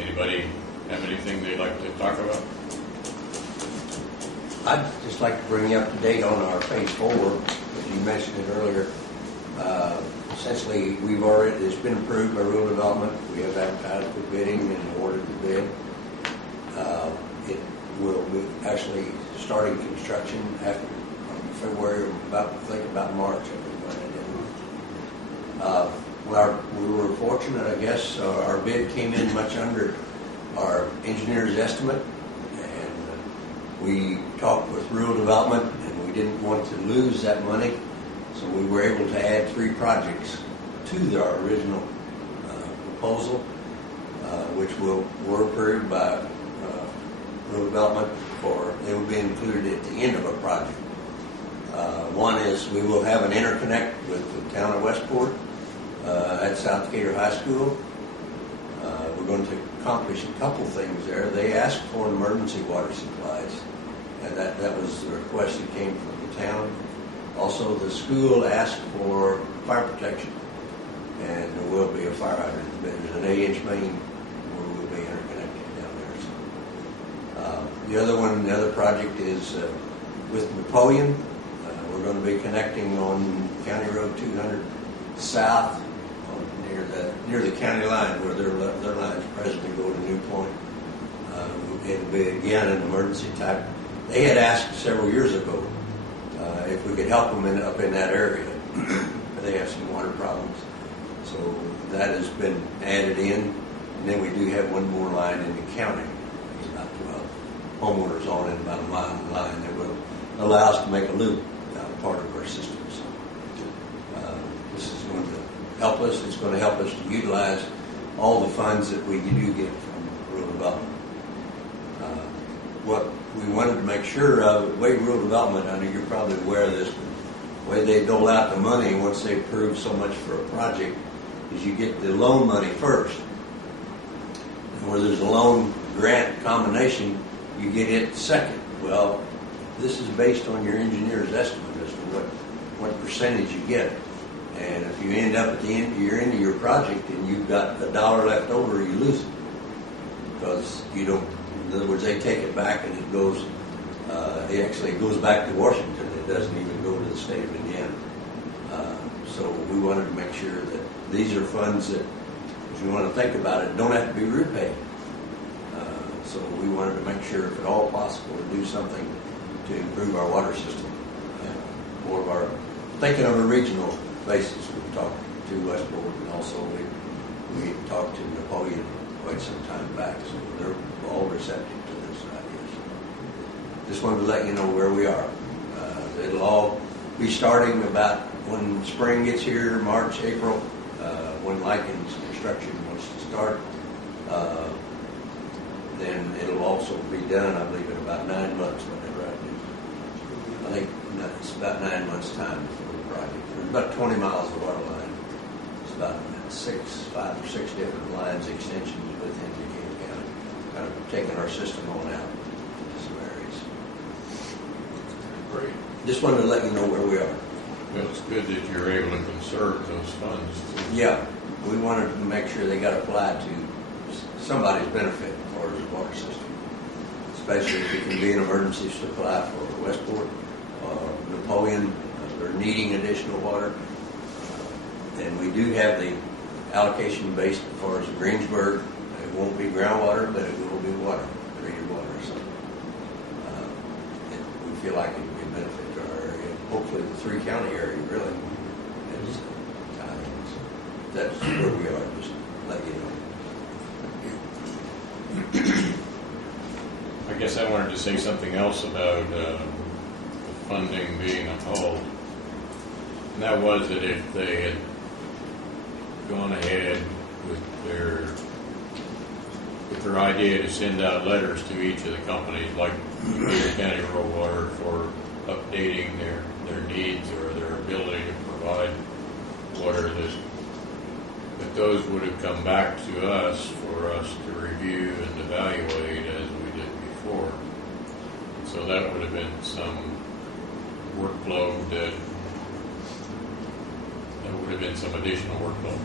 Anybody have anything they'd like to talk about? I'd just like to bring you up to date on our phase 4, as you mentioned it earlier. Essentially, it's been approved by Rural Development. We have advertised for bidding and awarded the bid. It will be actually starting construction after February, about March. We were fortunate, I guess. Our bid came in much under our engineer's estimate, and we talked with Rural Development, and we didn't want to lose that money, so we were able to add 3 projects to our original proposal, which were approved by Rural Development, they will be included at the end of our project. One is we will have an interconnect with the town of Westport at South Decatur High School. We're going to accomplish a couple things there. They asked for emergency water supplies, and that was the request that came from the town. Also, the school asked for fire protection, and there will be a fire hydrant. There's an 8-inch main where we'll be interconnected down there. The other project is with Napoleon. We're going to be connecting on County Road 200 south near the county line where their lines presently go to New Point. It'll be again an emergency type. They had asked several years ago if we could help them up in that area. They have some water problems, so that has been added in. And then we do have one more line in the county. There's about 12 homeowners on it, about a mile line that will allow us to make a loop part of our system. So this is going to help us. It's going to help us to utilize all the funds that we do get from Rural Development. What we wanted to make sure of, the way Rural Development, I know you're probably aware of this, but the way they dole out the money once they approve so much for a project is you get the loan money first. And where there's a loan grant combination, you get it second. Well, this is based on your engineer's estimate as to what percentage you get. And if you end up at the end of your project and you've got $1 left over, you lose it. Because you don't, in other words, they take it back and it goes back to Washington. It doesn't even go to the state of Indiana. So we wanted to make sure that these are funds that, if you want to think about it, don't have to be repaid. So we wanted to make sure, if at all possible, to do something to improve our water system. More of our thinking on a regional basis. We've talked to Westport, and also we talked to Napoleon quite some time back, so they're all receptive to this idea. So just wanted to let you know where we are. It'll all be starting about when spring gets here, March, April, when Lycan's construction wants to start. Then it'll also be done, I believe, in about 9 months, whenever I do. I think it's about 9 months' time for the project. There's about 20 miles of water line. It's about 5 or 6 different lines, extensions within Decatur County, kind of taking our system on out in some areas. Great. Just wanted to let you know where we are. Well, it's good that you're able to conserve those funds. Yeah, we wanted to make sure they got applied to somebody's benefit for the water system, especially if it can be an emergency supply for Westport, Napoleon. They're needing additional water, and we do have the allocation based as far as Greensburg. It won't be groundwater, but it will be water, treated water. So we feel like it would be a benefit to our area. Hopefully, the 3-county area really. That's where we are. Just let you know. I guess I wanted to say something else about the funding being on hold. And that was that if they had gone ahead with their idea to send out letters to each of the companies, like Decatur County Rural Water, for updating their needs or their ability to provide water, that those would have come back to us for us to review and evaluate as we did before. So that would have been some workload that would have been some additional workload.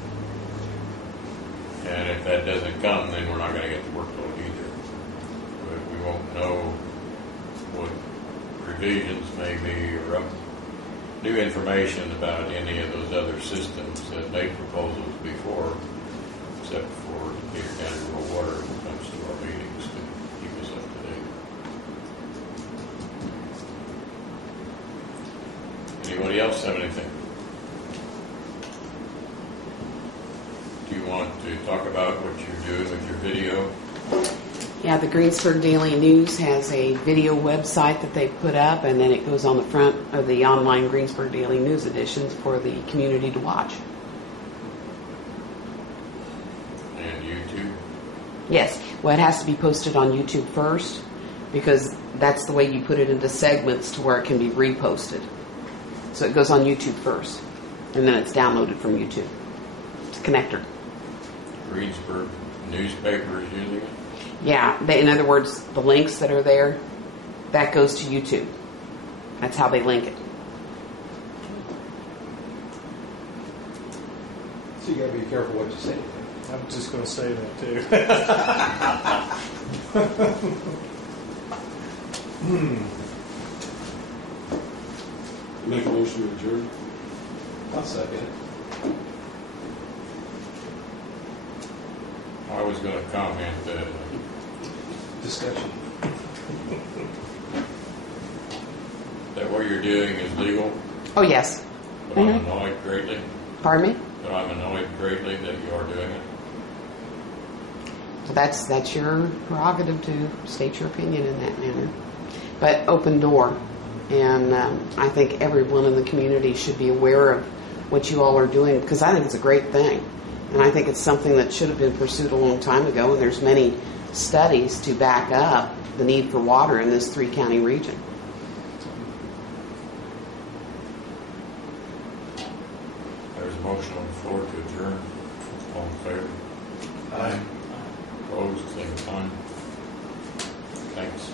And if that doesn't come, then we're not going to get the workload either. But we won't know what revisions may be or new information about any of those other systems that made proposals before, except for Peter County Rural Water when it comes to our meetings to keep us up to date. Anybody else have anything? Do you want to talk about what you're doing with your video? Yeah, the Greensburg Daily News has a video website that they put up, and then it goes on the front of the online Greensburg Daily News editions for the community to watch. And YouTube? Yes, well, it has to be posted on YouTube first, because that's the way you put it into segments to where it can be reposted. So it goes on YouTube first, and then it's downloaded from YouTube. It's a connector. Greensburg newspaper is using it? Yeah, in other words, the links that are there, that goes to YouTube. That's how they link it. So you got to be careful what you say. I'm just going to say that too. Make a motion to adjourn. I'll second it. I was going to comment that Discussion. that what you're doing is legal, Oh, yes. but I'm annoyed greatly. Pardon me? But I'm annoyed greatly that you are doing it. So that's your prerogative to state your opinion in that manner. But open door. And I think everyone in the community should be aware of what you all are doing, because I think it's a great thing. And I think it's something that should have been pursued a long time ago, and there's many studies to back up the need for water in this 3-county region. There's a motion on the floor to adjourn. All in favor? Aye. Opposed, same sign. Thanks.